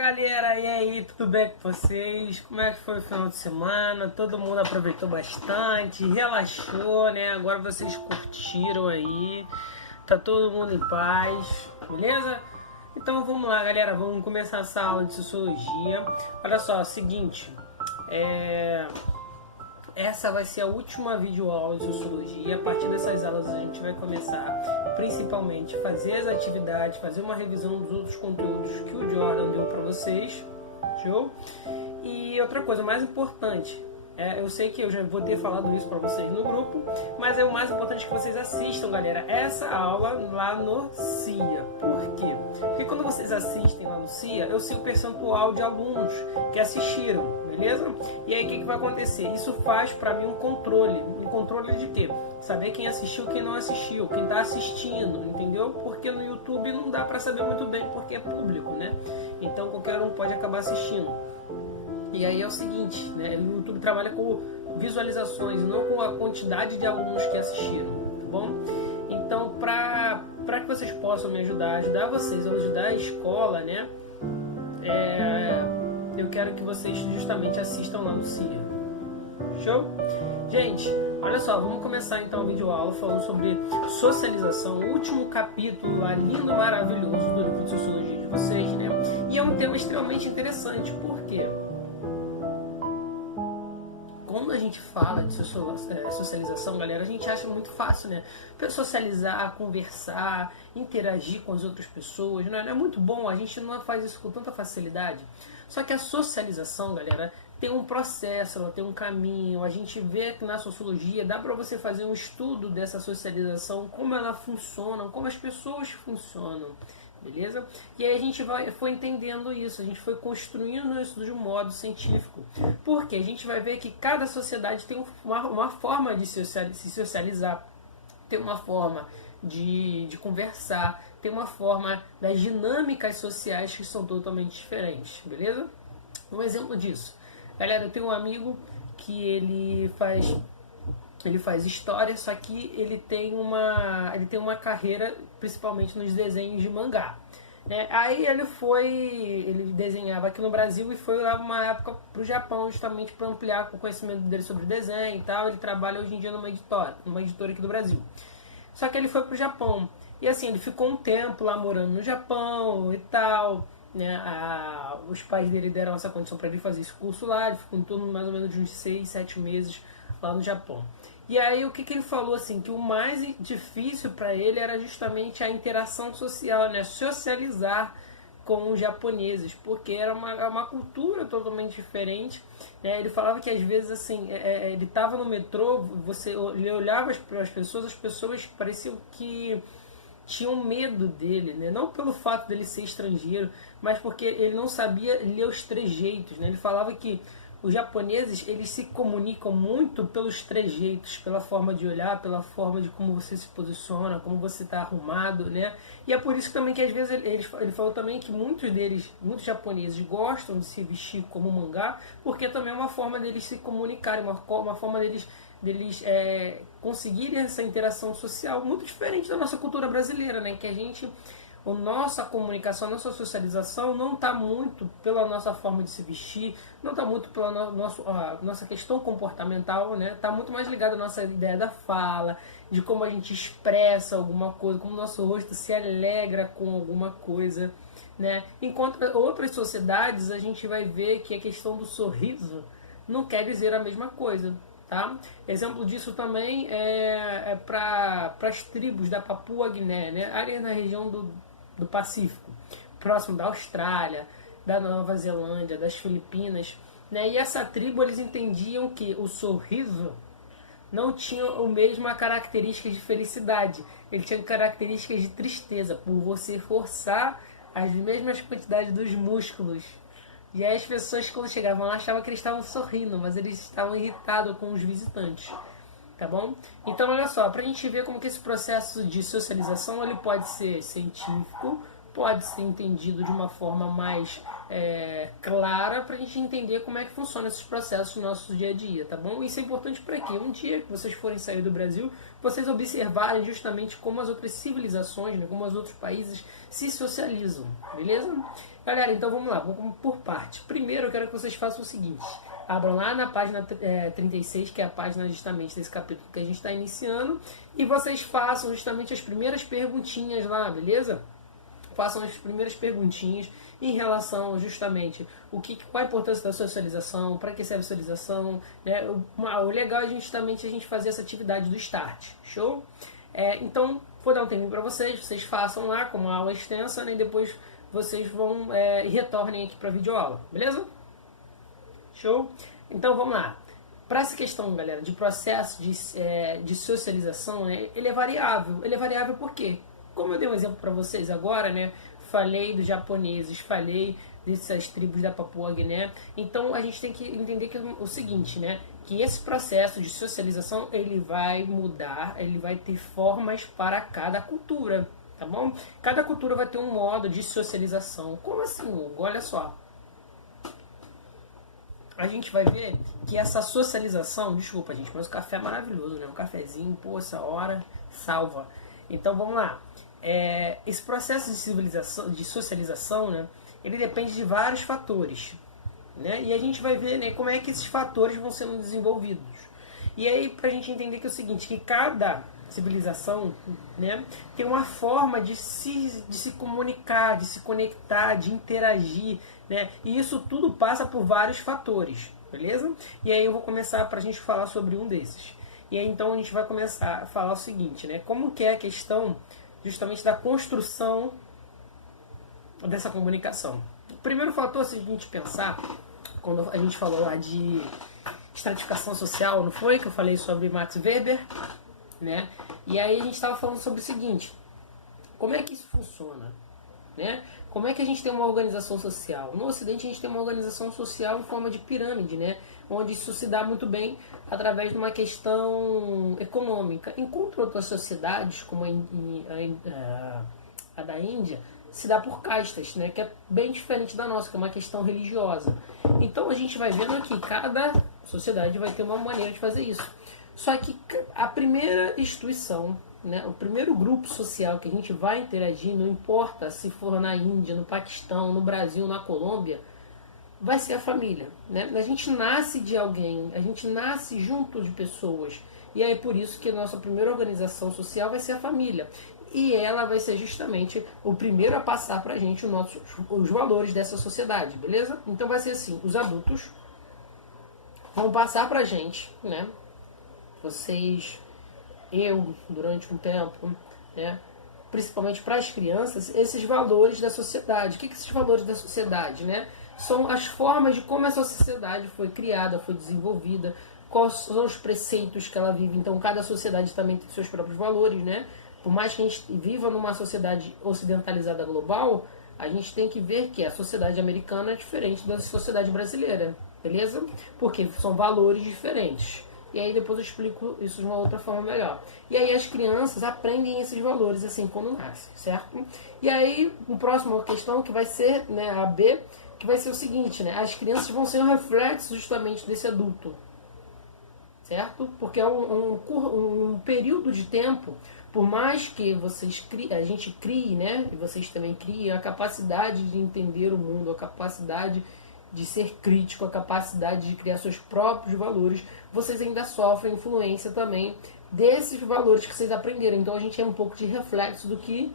Galera, e aí, tudo bem com vocês? Como é que foi o final de semana? Todo mundo aproveitou bastante, relaxou, né? Agora vocês curtiram aí, tá todo mundo em paz, beleza? Então vamos lá, galera, vamos começar essa aula de Sociologia. Olha só, seguinte, essa vai ser a última videoaula de Sociologia. A partir dessas aulas a gente vai começar principalmente a fazer as atividades, fazer uma revisão dos outros conteúdos que o Jordan deu para vocês. Show? E outra coisa, mais importante, eu sei que eu já vou ter falado isso para vocês no grupo, mas é o mais importante que vocês assistam, galera, essa aula lá no CIA. Por quê? Porque quando vocês assistem lá no CIA, eu sei o percentual de alunos que assistiram, beleza? E aí o que vai acontecer? Isso faz para mim um controle de quê? Saber quem assistiu, quem não assistiu, quem está assistindo, entendeu? Porque no YouTube não dá para saber muito bem, porque é público, né? Então qualquer um pode acabar assistindo. E aí é o seguinte, né? O YouTube trabalha com visualizações, não com a quantidade de alunos que assistiram, tá bom? Então, para que vocês possam me ajudar vocês, ajudar a escola, né? Eu quero que vocês justamente assistam lá no CIA. Show? Gente, olha só, vamos começar então a videoaula falando sobre socialização, o último capítulo lá, lindo, maravilhoso do livro de Sociologia de vocês, né? E é um tema extremamente interessante, por quê? Quando a gente fala de socialização, galera, a gente acha muito fácil, né? Socializar, conversar, interagir com as outras pessoas, não é muito bom, a gente não faz isso com tanta facilidade. Só que a socialização, galera, tem um processo, ela tem um caminho. A gente vê que na sociologia dá para você fazer um estudo dessa socialização, como ela funciona, como as pessoas funcionam. Beleza? E aí a gente foi entendendo isso, a gente foi construindo isso de um modo científico. Porque a gente vai ver que cada sociedade tem uma forma de se socializar, tem uma forma de conversar, tem uma forma das dinâmicas sociais que são totalmente diferentes. Beleza? Um exemplo disso. Galera, eu tenho um amigo que ele faz história, só que ele tem uma carreira principalmente nos desenhos de mangá, né? Aí ele desenhava aqui no Brasil e foi lá uma época para o Japão justamente para ampliar o conhecimento dele sobre desenho e tal. Ele trabalha hoje em dia numa editora aqui do Brasil. Só que ele foi para o Japão e assim, ele ficou um tempo lá morando no Japão e tal, né? Os pais dele deram essa condição para ele fazer esse curso lá. Ele ficou em torno mais ou menos de uns 6, 7 meses lá no Japão. E aí o que ele falou assim, que o mais difícil para ele era justamente a interação social, né? Socializar com os japoneses, porque era uma cultura totalmente diferente, né? Ele falava que às vezes assim, ele estava no metrô, ele olhava para as pessoas pareciam que tinham medo dele, né? Não pelo fato dele ser estrangeiro, mas porque ele não sabia ler os trejeitos, né? Ele falava que os japoneses, eles se comunicam muito pelos trejeitos, pela forma de olhar, pela forma de como você se posiciona, como você está arrumado, né? E é por isso também que às vezes ele falou também que muitos japoneses gostam de se vestir como mangá, porque também é uma forma deles se comunicarem, uma forma deles conseguirem essa interação social muito diferente da nossa cultura brasileira, né? Que a nossa comunicação, a nossa socialização não está muito pela nossa forma de se vestir, não está muito pela nossa questão comportamental, né? Está muito mais ligada à nossa ideia da fala, de como a gente expressa alguma coisa, como o nosso rosto se alegra com alguma coisa, né? Enquanto outras sociedades a gente vai ver que a questão do sorriso não quer dizer a mesma coisa. Tá? Exemplo disso também é para as tribos da Papua-Guiné, né? Ali na região do Pacífico, próximo da Austrália, da Nova Zelândia, das Filipinas, né? E essa tribo, eles entendiam que o sorriso não tinha a mesma característica de felicidade, ele tinha características de tristeza, por você forçar as mesmas quantidades dos músculos. E aí as pessoas, quando chegavam lá, achavam que eles estavam sorrindo, mas eles estavam irritados com os visitantes, tá bom? Então, olha só, pra gente ver como que esse processo de socialização ele pode ser científico, pode ser entendido de uma forma mais clara para a gente entender como é que funcionam esses processos no nosso dia a dia, tá bom? Isso é importante para quê? Um dia que vocês forem sair do Brasil, vocês observarem justamente como as outras civilizações, né, como os outros países se socializam, beleza? Galera, então vamos lá, vamos por parte. Primeiro eu quero que vocês façam o seguinte: abram lá na página 36, que é a página justamente desse capítulo que a gente está iniciando, e vocês façam justamente as primeiras perguntinhas lá, beleza? Façam as primeiras perguntinhas em relação justamente qual a importância da socialização, para que serve a socialização, né? O legal é justamente a gente fazer essa atividade do start, show? Então, vou dar um tempinho para vocês façam lá com uma aula extensa, né? E depois vocês vão e retornem aqui para a videoaula, beleza? Show? Então vamos lá. Para essa questão, galera, de processo de socialização, né, ele é variável. Ele é variável por quê? Como eu dei um exemplo para vocês agora, né, falei dos japoneses, falei dessas tribos da Papua-Guiné. Então a gente tem que entender que o seguinte, né, que esse processo de socialização ele vai mudar, ele vai ter formas para cada cultura, tá bom? Cada cultura vai ter um modo de socialização. Como assim, Hugo? Olha só. A gente vai ver que essa socialização, desculpa gente, mas o café é maravilhoso, né? Um cafezinho, pô, essa hora salva. Então vamos lá. Esse processo de socialização, né? Ele depende de vários fatores, né? E a gente vai ver, né, como é que esses fatores vão sendo desenvolvidos. E aí pra gente entender que é o seguinte, que cada civilização, né, tem uma forma de se comunicar, de se conectar, de interagir, né? E isso tudo passa por vários fatores, beleza? E aí eu vou começar para a gente falar sobre um desses. E aí então a gente vai começar a falar o seguinte, né? Como que é a questão justamente da construção dessa comunicação. O primeiro fator, se a gente pensar, quando a gente falou lá de estratificação social, não foi? Que eu falei sobre Max Weber, né? E aí a gente estava falando sobre o seguinte: como é que isso funciona, né? Como é que a gente tem uma organização social? No Ocidente a gente tem uma organização social em forma de pirâmide, né? Onde isso se dá muito bem através de uma questão econômica. Enquanto outras sociedades, como a da Índia, se dá por castas, né? Que é bem diferente da nossa, que é uma questão religiosa. Então a gente vai vendo que cada sociedade vai ter uma maneira de fazer isso. Só que a primeira instituição, né, o primeiro grupo social que a gente vai interagir, não importa se for na Índia, no Paquistão, no Brasil, na Colômbia, vai ser a família, né? A gente nasce de alguém, a gente nasce junto de pessoas. E é por isso que a nossa primeira organização social vai ser a família. E ela vai ser justamente o primeiro a passar pra gente os valores dessa sociedade, beleza? Então vai ser assim, os adultos vão passar pra gente, né? Vocês, eu, durante um tempo, né? Principalmente para as crianças, esses valores da sociedade. O que são esses valores da sociedade, né? São as formas de como essa sociedade foi criada, foi desenvolvida, quais são os preceitos que ela vive. Então, cada sociedade também tem seus próprios valores, né? Por mais que a gente viva numa sociedade ocidentalizada global, a gente tem que ver que a sociedade americana é diferente da sociedade brasileira, beleza? Porque são valores diferentes. E aí depois eu explico isso de uma outra forma melhor. E aí as crianças aprendem esses valores assim quando nascem, certo? E aí, uma próxima questão que vai ser, né, a B, que vai ser o seguinte, né? As crianças vão ser um reflexo justamente desse adulto, certo? Porque é um período de tempo, por mais que a gente crie, né? E vocês também criem a capacidade de entender o mundo, a capacidade de ser crítico, a capacidade de criar seus próprios valores, vocês ainda sofrem influência também desses valores que vocês aprenderam. Então a gente é um pouco de reflexo do que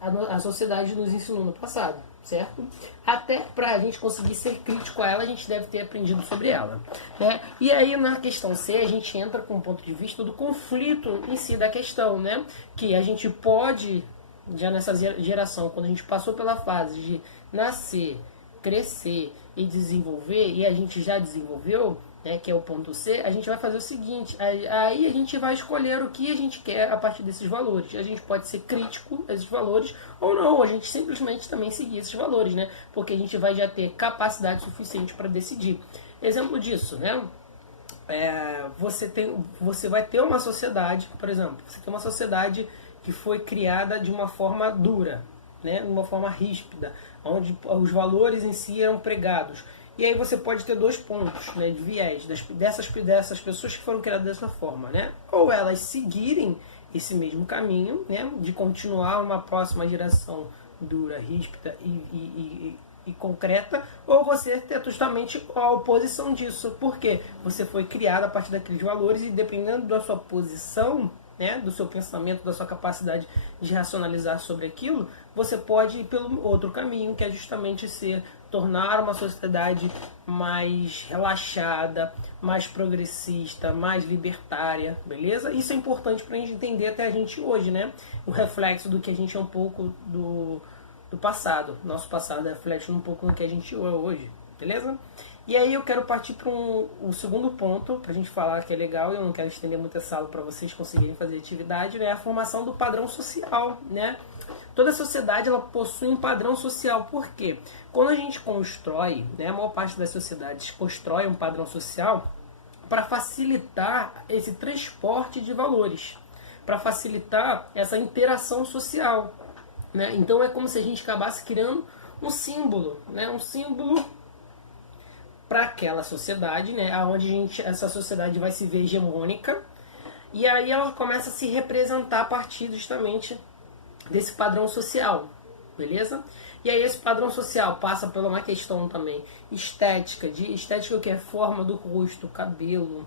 a sociedade nos ensinou no passado, certo? Até para a gente conseguir ser crítico a ela, a gente deve ter aprendido sobre ela, né? E aí na questão C a gente entra com o ponto de vista do conflito em si da questão, né? Que a gente pode, já nessa geração, quando a gente passou pela fase de nascer, crescer e desenvolver, e a gente já desenvolveu, né, que é o ponto C, a gente vai fazer o seguinte, aí a gente vai escolher o que a gente quer a partir desses valores. A gente pode ser crítico a esses valores, ou não, a gente simplesmente também seguir esses valores, né, porque a gente vai já ter capacidade suficiente para decidir. Exemplo disso, né, você vai ter uma sociedade, por exemplo, você tem uma sociedade que foi criada de uma forma dura, né, de uma forma ríspida, onde os valores em si eram pregados. E aí você pode ter dois pontos, né, de viés dessas pessoas que foram criadas dessa forma, né? Ou elas seguirem esse mesmo caminho, né, de continuar uma próxima geração dura, ríspida e concreta, ou você ter justamente a oposição disso, porque você foi criado a partir daqueles valores e dependendo da sua posição, né, do seu pensamento, da sua capacidade de racionalizar sobre aquilo, você pode ir pelo outro caminho, que é justamente tornar uma sociedade mais relaxada, mais progressista, mais libertária, beleza? Isso é importante para a gente entender até a gente hoje, né? O reflexo do que a gente é um pouco do passado. Nosso passado é reflexo um pouco do que a gente é hoje, beleza? E aí eu quero partir para um segundo ponto, para a gente falar que é legal, e eu não quero estender muito essa aula para vocês conseguirem fazer atividade, né? A formação do padrão social, né? Toda sociedade ela possui um padrão social. Por quê? Quando a gente constrói, né, a maior parte das sociedades constrói um padrão social para facilitar esse transporte de valores, para facilitar essa interação social, né? Então é como se a gente acabasse criando um símbolo, né? Um símbolo para aquela sociedade, né? Onde essa sociedade vai se ver hegemônica, e aí ela começa a se representar a partir justamente desse padrão social, beleza? E aí esse padrão social passa por uma questão também estética, o que é forma do rosto, cabelo,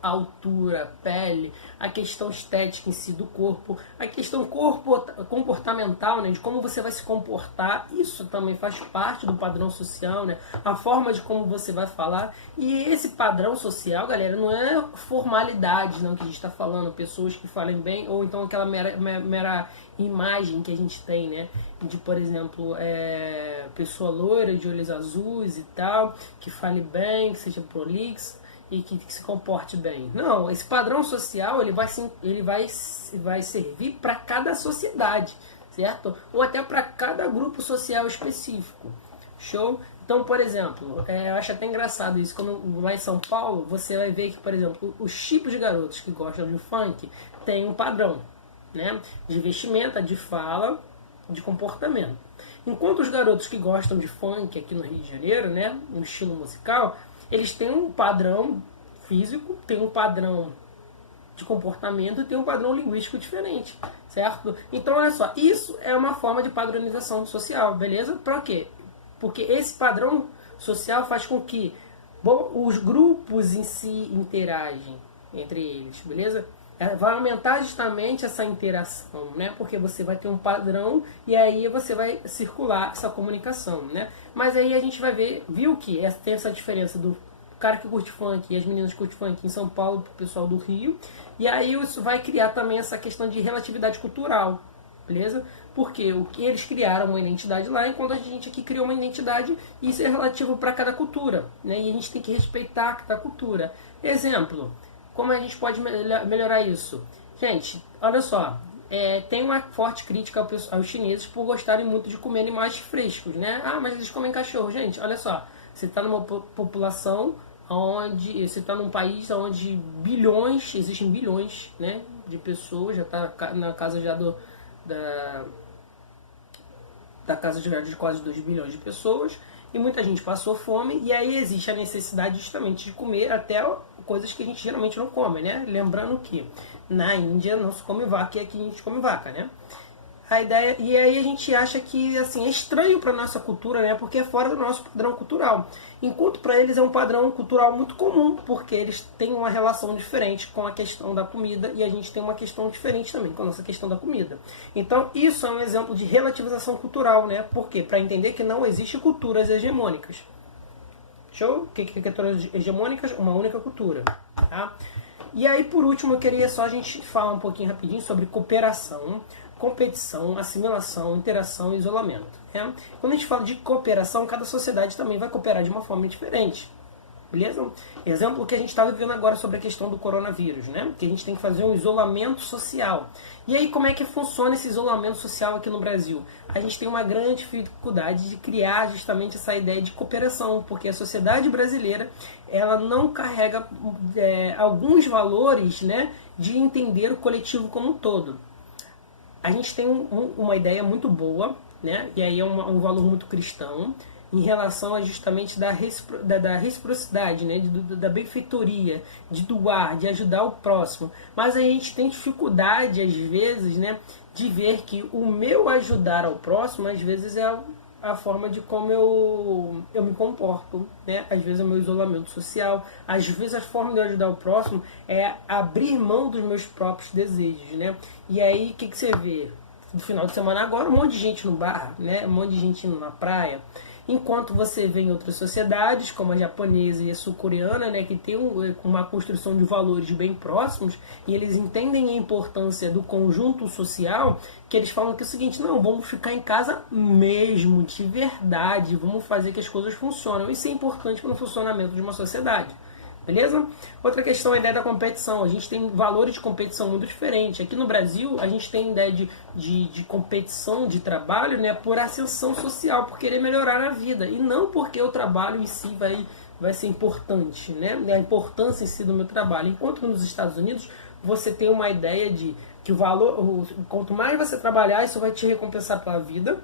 altura, pele, a questão estética em si do corpo, a questão comportamental, né, de como você vai se comportar, isso também faz parte do padrão social, né, a forma de como você vai falar. E esse padrão social, galera, não é formalidade não, que a gente está falando, pessoas que falem bem, ou então aquela mera imagem que a gente tem, né, de, por exemplo, pessoa loira, de olhos azuis e tal, que fale bem, que seja prolixa, e que se comporte bem. Não, esse padrão social ele vai servir para cada sociedade, certo? Ou até para cada grupo social específico. Show? Então, por exemplo, eu acho até engraçado isso, quando lá em São Paulo, você vai ver que, por exemplo, os tipos de garotos que gostam de funk têm um padrão, né, de vestimenta, de fala, de comportamento. Enquanto os garotos que gostam de funk aqui no Rio de Janeiro, né, no estilo musical, eles têm um padrão físico, têm um padrão de comportamento e têm um padrão linguístico diferente, certo? Então, olha só, isso é uma forma de padronização social, beleza? Para quê? Porque esse padrão social faz com que os grupos em si interagem entre eles, beleza? Vai aumentar justamente essa interação, né? Porque você vai ter um padrão e aí você vai circular essa comunicação, né? Mas aí a gente viu que tem essa diferença do cara que curte funk e as meninas que curtem funk em São Paulo pro pessoal do Rio, e aí isso vai criar também essa questão de relatividade cultural, beleza? Porque eles criaram uma identidade lá, enquanto a gente aqui criou uma identidade, e isso é relativo para cada cultura, né? E a gente tem que respeitar cada cultura. Exemplo, como a gente pode melhorar isso? Gente, olha só, tem uma forte crítica aos chineses por gostarem muito de comer animais frescos, né? Ah, mas eles comem cachorro. Gente, olha só, você está numa população onde você está num país onde existem bilhões, né, de pessoas, já está na casa já da casa de quase 2 bilhões de pessoas, e muita gente passou fome, e aí existe a necessidade justamente de comer até coisas que a gente geralmente não come, né? Lembrando que na Índia não se come vaca e aqui a gente come vaca, né? A ideia, e aí a gente acha que assim, é estranho para nossa cultura, né? Porque é fora do nosso padrão cultural. Enquanto para eles é um padrão cultural muito comum, porque eles têm uma relação diferente com a questão da comida e a gente tem uma questão diferente também com a nossa questão da comida. Então isso é um exemplo de relativização cultural, né? Por quê? Para entender que não existe culturas hegemônicas. Show? O que é culturas hegemônicas? Uma única cultura. Tá? E aí, por último, eu queria só a gente falar um pouquinho rapidinho sobre cooperação, competição, assimilação, interação e isolamento. Né? Quando a gente fala de cooperação, cada sociedade também vai cooperar de uma forma diferente. Beleza? Exemplo que a gente está vivendo agora sobre a questão do coronavírus, né? Que a gente tem que fazer um isolamento social. E aí, como é que funciona esse isolamento social aqui no Brasil? A gente tem uma grande dificuldade de criar justamente essa ideia de cooperação, porque a sociedade brasileira ela não carrega alguns valores, né, de entender o coletivo como um todo. a gente tem uma ideia muito boa, né? E aí é um valor muito cristão, em relação a justamente da reciprocidade, né? Da benfeitoria, de doar, de ajudar o próximo. Mas a gente tem dificuldade, às vezes, né? De ver que o meu ajudar ao próximo, às vezes, é a forma de como eu me comporto, né? Às vezes é o meu isolamento social, às vezes a forma de eu ajudar o próximo é abrir mão dos meus próprios desejos, né? E aí, o que você vê? No final de semana agora, um monte de gente no bar, né? Um monte de gente indo na praia. Enquanto você vê em outras sociedades, como a japonesa e a sul-coreana, né, que tem uma construção de valores bem próximos, e eles entendem a importância do conjunto social, que eles falam que é o seguinte: não, vamos ficar em casa mesmo, de verdade, vamos fazer que as coisas funcionem. Isso é importante para o funcionamento de uma sociedade. Beleza? Outra questão é a ideia da competição. A gente tem valores de competição muito diferentes. Aqui no Brasil, a gente tem ideia de competição de trabalho, né, por ascensão social, por querer melhorar a vida. E não porque o trabalho em si vai ser importante, né? A importância em si do meu trabalho. Enquanto nos Estados Unidos, você tem uma ideia de que o valor, quanto mais você trabalhar, isso vai te recompensar pela vida.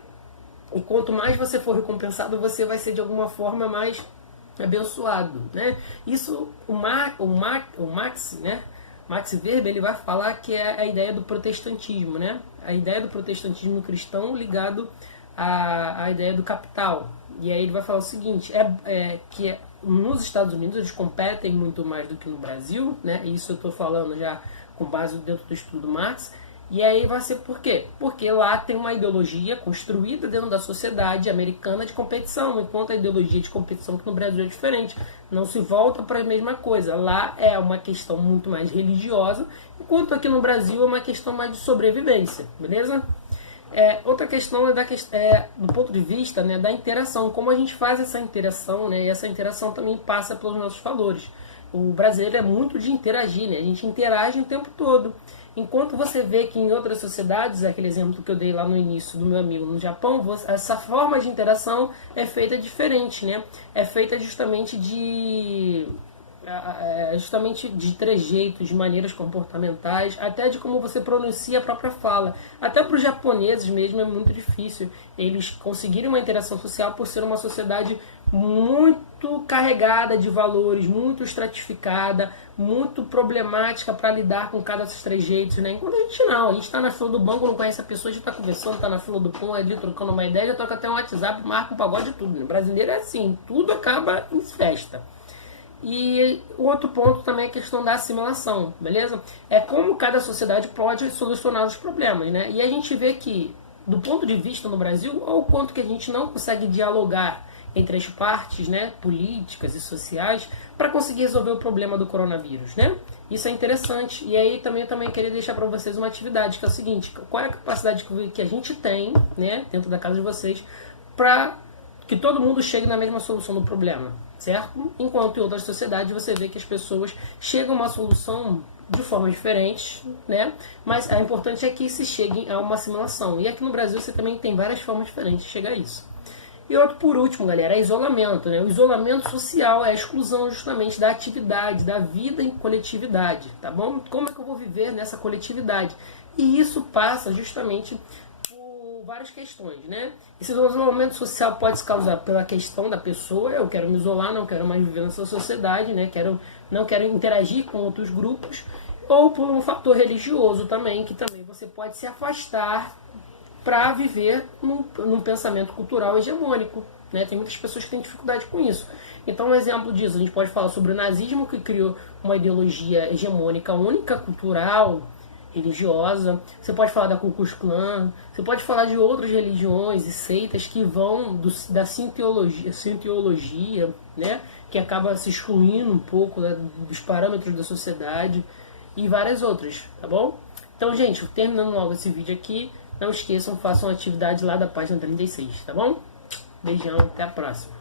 E quanto mais você for recompensado, você vai ser de alguma forma mais abençoado, né? Isso o Max, né? Max Weber, ele vai falar que é a ideia do protestantismo, né? A ideia do protestantismo cristão ligado à ideia do capital. E aí ele vai falar o seguinte: que nos Estados Unidos eles competem muito mais do que no Brasil, né? Isso eu estou falando já com base dentro do estudo Marx. E aí vai ser por quê? Porque lá tem uma ideologia construída dentro da sociedade americana de competição, enquanto a ideologia de competição que no Brasil é diferente. Não se volta para a mesma coisa. Lá é uma questão muito mais religiosa, enquanto aqui no Brasil é uma questão mais de sobrevivência, beleza? Outra questão do ponto de vista, né, da interação, como a gente faz essa interação, né, e essa interação também passa pelos nossos valores. O brasileiro é muito de interagir, né? A gente interage o tempo todo. Enquanto você vê que em outras sociedades, aquele exemplo que eu dei lá no início do meu amigo no Japão, essa forma de interação é feita diferente, né? É feita justamente de trejeitos, de maneiras comportamentais, até de como você pronuncia a própria fala. Até para os japoneses mesmo é muito difícil eles conseguirem uma interação social por ser uma sociedade muito carregada de valores, muito estratificada, muito problemática para lidar com cada desses trejeitos, né? Enquanto a gente está na fila do banco, não conhece a pessoa, a gente está conversando, está na fila do pão, ali trocando uma ideia, já troca até um WhatsApp, marca um pagode e tudo. Né? O brasileiro é assim, tudo acaba em festa. E o outro ponto também é a questão da assimilação, beleza? É como cada sociedade pode solucionar os problemas, né? E a gente vê que, do ponto de vista no Brasil, ou o quanto que a gente não consegue dialogar entre as partes, né, políticas e sociais, para conseguir resolver o problema do coronavírus, né? Isso é interessante. E aí também queria deixar para vocês uma atividade, que é o seguinte: qual é a capacidade que a gente tem, né, dentro da casa de vocês, para que todo mundo chegue na mesma solução do problema, certo? Enquanto em outras sociedades você vê que as pessoas chegam a uma solução de formas diferentes, né? Mas o importante é que se chegue a uma assimilação. E aqui no Brasil você também tem várias formas diferentes de chegar a isso. E outro, por último, galera, é isolamento, né? O isolamento social é a exclusão justamente da atividade, da vida em coletividade, tá bom? Como é que eu vou viver nessa coletividade? E isso passa justamente por várias questões, né? Esse isolamento social pode se causar pela questão da pessoa: eu quero me isolar, não quero mais viver nessa sociedade, né? Não quero interagir com outros grupos, ou por um fator religioso também, que também você pode se afastar para viver num pensamento cultural hegemônico, né? Tem muitas pessoas que têm dificuldade com isso. Então, um exemplo disso, a gente pode falar sobre o nazismo, que criou uma ideologia hegemônica única, cultural, religiosa. Você pode falar da Ku Klux Klan, você pode falar de outras religiões e seitas que vão da Scientologia, né? Que acaba se excluindo um pouco dos parâmetros da sociedade, e várias outras, tá bom? Então, gente, terminando logo esse vídeo aqui, não esqueçam, façam atividade lá da página 36, tá bom? Beijão, até a próxima.